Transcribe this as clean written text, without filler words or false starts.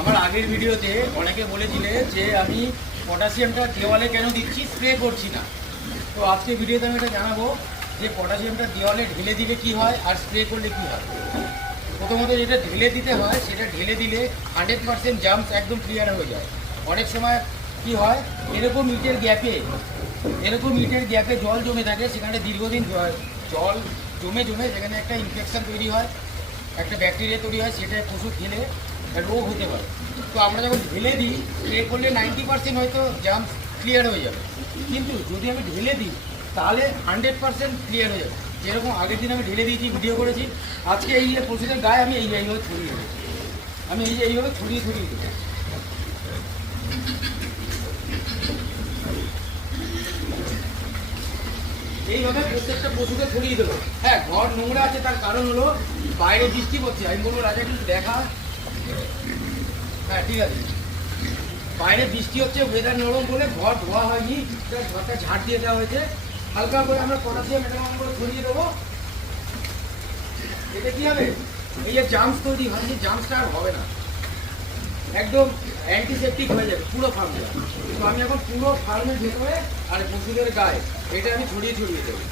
আমার আগের ভিডিওতে অনেকে বলেছিলে যে আমি পটাশিয়ামটা দেওয়ালে কেন দিচ্ছি, স্প্রে করছি না। তো আজকে ভিডিওতে আমি এটা জানাবো যে পটাশিয়ামটা দেওয়ালে ঢেলে দিলে কি হয় আর স্প্রে করলে কি হয়। প্রথমত যেটা ঢেলে দিতে হয় সেটা ঢেলে দিলে 100% জাম্পস একদম ক্লিয়ার হয়ে যায়। অনেক সময় কি হয়, এরকম ইটের গ্যাপে জল জমে থাকে, সেখানে দীর্ঘদিন জল জমে সেখানে একটা ইনফেকশান তৈরি হয়, একটা ব্যাকটেরিয়া তৈরি হয়, সেটা পশু খেলে রোগ হতে পারে। তো আমরা যখন ঢেলে দিই, স্প্রে করলে 90% হয়তো জাম্পস ক্লিয়ার হয়ে যাবে, কিন্তু যদি আমি ঢেলে দিই তাহলে 100% ক্লিয়ার হয়ে যাবে। যেরকম আগের দিন আমি ঢেলে দিয়েছি, ভিডিও করেছি, আজকে এই যে পশুদের গায়ে আমি এইভাবে ছড়িয়ে দেবো, আমি এইভাবে ছড়িয়ে দেবো। এইভাবে প্রত্যেকটা পশুকে ছড়িয়ে দেবো। হ্যাঁ, ঘর নোংরা আছে, তার কারণ হলো বাইরে বৃষ্টি পড়ছে। আমি বলবো রাজা একটু দেখা। হ্যাঁ ঠিক আছে, বাইরে বৃষ্টি হচ্ছে, ওয়েদার নরম বলে ঘর ধোয়া হয়নি, ঘরটা ঝাড় দিয়ে দেওয়া হয়েছে। হালকা করে আমরা পটাশিয়াম এটা করে ছড়িয়ে দেবো। এতে কি হবে, এই যে জাম্পস তৈরি হয়, সেই জাম্পসটা আর হবে না, একদম অ্যান্টিসেপটিক হয়ে যাবে পুরো ফার্মটা। তো আমি এখন পুরো ফার্মের ভেতরে আর পশুদের গায়ে এটা আমি ছড়িয়ে দেবো।